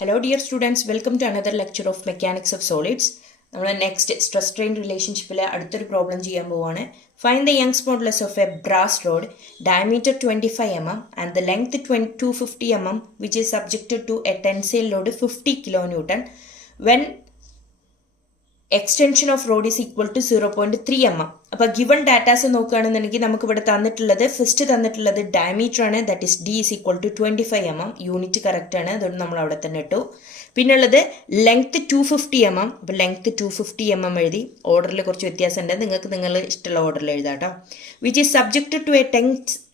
Hello dear students, welcome to another lecture of Mechanics of Solids. നമ്മൾ next stress strain റിലേഷൻഷിപ്പിലെ അടുത്തൊരു problem ചെയ്യാൻ പോവാണ്. Find the Young's modulus of a brass rod diameter 25 mm and the length 250 mm which is subjected to a tensile load 50 kN when extension of rod is equal to 0.3 mm. അപ്പോൾ given datas നോക്കുകയാണെന്നുണ്ടെങ്കിൽ നമുക്ക് ഇവിടെ തന്നിട്ടുള്ളത് first തന്നിട്ടുള്ളത് diameter ആണ്, that is D is equal to 25 mm. Unit correct ആണ്, അതുകൊണ്ട് നമ്മൾ അവിടെ തന്നെ ഇട്ടു. പിന്നുള്ളത് ലെങ്ത് 250 mm. അപ്പോൾ ലെങ്ത് 250 mm എഴുതി. ഓർഡറിൽ കുറച്ച് വ്യത്യാസമുണ്ട്, നിങ്ങൾക്ക് നിങ്ങൾ ഇഷ്ടമുള്ള ഓർഡറിൽ എഴുതാം കേട്ടോ. Which is subjected to a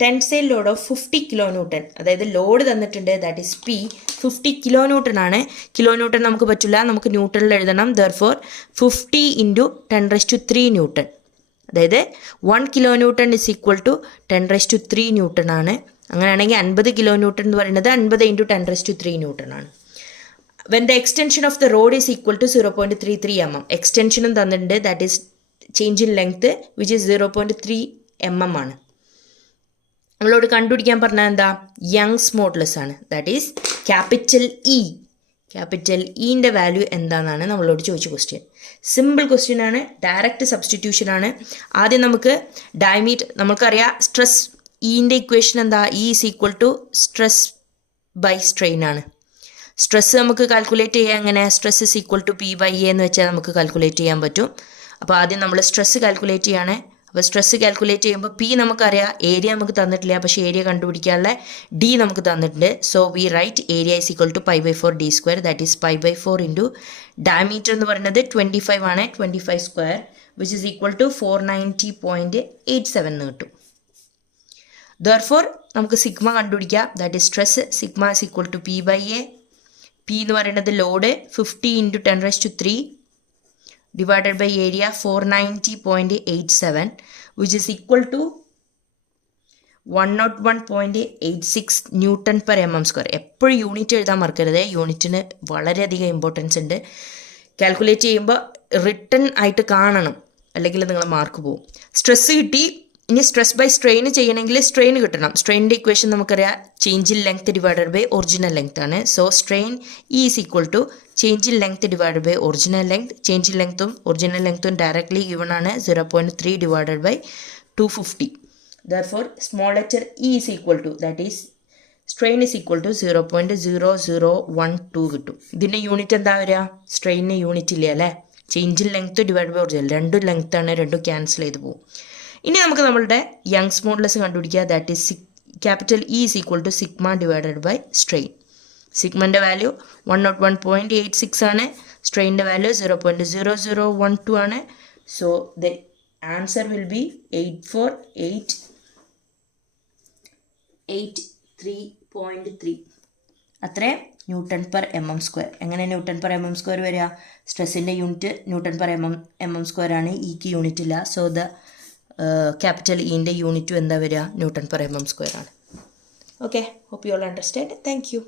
tensile load of 50 kN. അതായത് ലോഡ് തന്നിട്ടുണ്ട്, ദാറ്റ് ഈസ് പി 50 kN ആണ്. kN നമുക്ക് പറ്റില്ല, നമുക്ക് ന്യൂട്ടണിൽ എഴുതണം. ദെർഫോർ 50 × 10⁻³ ന്യൂട്ടൺ, അതായത് 1 kN is equal to 10⁻³ newton ആണ്. അങ്ങനെയാണെങ്കിൽ 50 kN എന്ന് പറയുന്നത് 50 × 10⁻³ ന്യൂട്ടൺ ആണ്. When the extension of the rod is equal to 0.33 mm. എക്സ്റ്റൻഷനും തന്നിട്ടുണ്ട്, that is change in length which is 0.3 mm ആണ്. നമ്മളോട് കണ്ടുപിടിക്കാൻ പറഞ്ഞാൽ എന്താ, യങ്സ് മോഡുലസ് ആണ്, that is capital E. Capital ഇൻ്റെ വാല്യൂ എന്താണെന്നാണ് നമ്മളോട് ചോദിച്ച ക്വസ്റ്റ്യൻ. സിമ്പിൾ ക്വസ്റ്റ്യൻ ആണ്, ഡയറക്റ്റ് സബ്സ്റ്റിറ്റ്യൂഷൻ ആണ്. ആദ്യം നമുക്ക് ഡയമീറ്റർ, നമുക്കറിയാം സ്ട്രെസ് ഇൻ്റെ ഇക്വേഷൻ എന്താ, E is equal to stress by strain ആണ്. സ്ട്രെസ് നമുക്ക് കാൽക്കുലേറ്റ് ചെയ്യാൻ എങ്ങനെ, stress is equal to P/A എന്ന് വെച്ചാൽ നമുക്ക് കാൽക്കുലേറ്റ് ചെയ്യാൻ പറ്റും. അപ്പോൾ ആദ്യം നമ്മൾ സ്ട്രെസ് കാൽക്കുലേറ്റ് ചെയ്യാണ്. അപ്പോൾ സ്ട്രെസ് കാൽക്കുലേറ്റ് ചെയ്യുമ്പോൾ പി നമുക്കറിയാം, ഏരിയ നമുക്ക് തന്നിട്ടില്ല, പക്ഷേ ഏരിയ കണ്ടുപിടിക്കാനുള്ള ഡി നമുക്ക് തന്നിട്ടുണ്ട്. So we write area is equal to π/4 d², that is π/4 into diameter എന്ന് പറയുന്നത് 25 ആണ്, 25² വിച്ച് ഈസ് ഈക്വൽ ടു 490.87 എന്ന് കിട്ടും. ദെർഫോർ നമുക്ക് സിഗ്മ കണ്ടുപിടിക്കാം, that is stress sigma is equal to P/A. P എന്ന് പറയുന്നത് load 50 × 10⁻³ divided by area 490.87 which is equal to 101.86 Nm². എപ്പോഴും യൂണിറ്റ് എഴുതാൻ മറക്കരുത്, യൂണിറ്റിന് വളരെയധികം ഇമ്പോർട്ടൻസ് ഉണ്ട്. കാൽക്കുലേറ്റ് ചെയ്യുമ്പോൾ റിട്ടൺ ആയിട്ട് കാണണം, അല്ലെങ്കിൽ നിങ്ങൾ മാർക്ക് പോകും. സ്ട്രെസ് കിട്ടി, ഇനി സ്ട്രെസ് ബൈ സ്ട്രെയിൻ ചെയ്യണമെങ്കിൽ സ്ട്രെയിൻ കിട്ടണം. സ്ട്രെയിനിൻ്റെ ഇക്വേഷൻ നമുക്കറിയാം, change in length divided by original length ആണ്. So strain E is equal to change in length divided by original length. Change in ലെങ്ത്തും ഒറിജിനൽ ലെങ്ത്തും ഡയറക്ട്ലി ഗിവൺ ആണ്, 0.3 divided by 250. Therefore small letter E is equal to, that is strain is equal to 0.0012 കിട്ടും. ഇതിൻ്റെ unit എന്താ വരിക, സ്ട്രെയിനിന് unit ഇല്ല അല്ലേ. Change in length divide by original, രണ്ടും ലെങ്ത് ആണ്, രണ്ടും ക്യാൻസൽ ചെയ്ത് പോകും. ഇനി നമുക്ക് നമ്മളുടെ യങ്സ് മോഡുലസ് കണ്ടുപിടിക്കുക, that is capital E is equal to sigma divided by strain. സിഗ്മൻ്റെ വാല്യൂ 101.86 ആണ്, സ്ട്രെയിനിൻ്റെ വാല്യൂ 0.0012 ആണ്. So the answer will be 848.3. അത്രേ Nm². എങ്ങനെ Nm²? വരിക, സ്ട്രെസ്സിൻ്റെ യൂണിറ്റ് Nm² ആണ്, ഇക്ക് യൂണിറ്റ് ഇല്ല. സോ ദ ക്യാപിറ്റൽ ഇൻ്റെ യൂണിറ്റും എന്താ വരിക, Nm². ആണ്. Okay, hope you all understand. Thank U.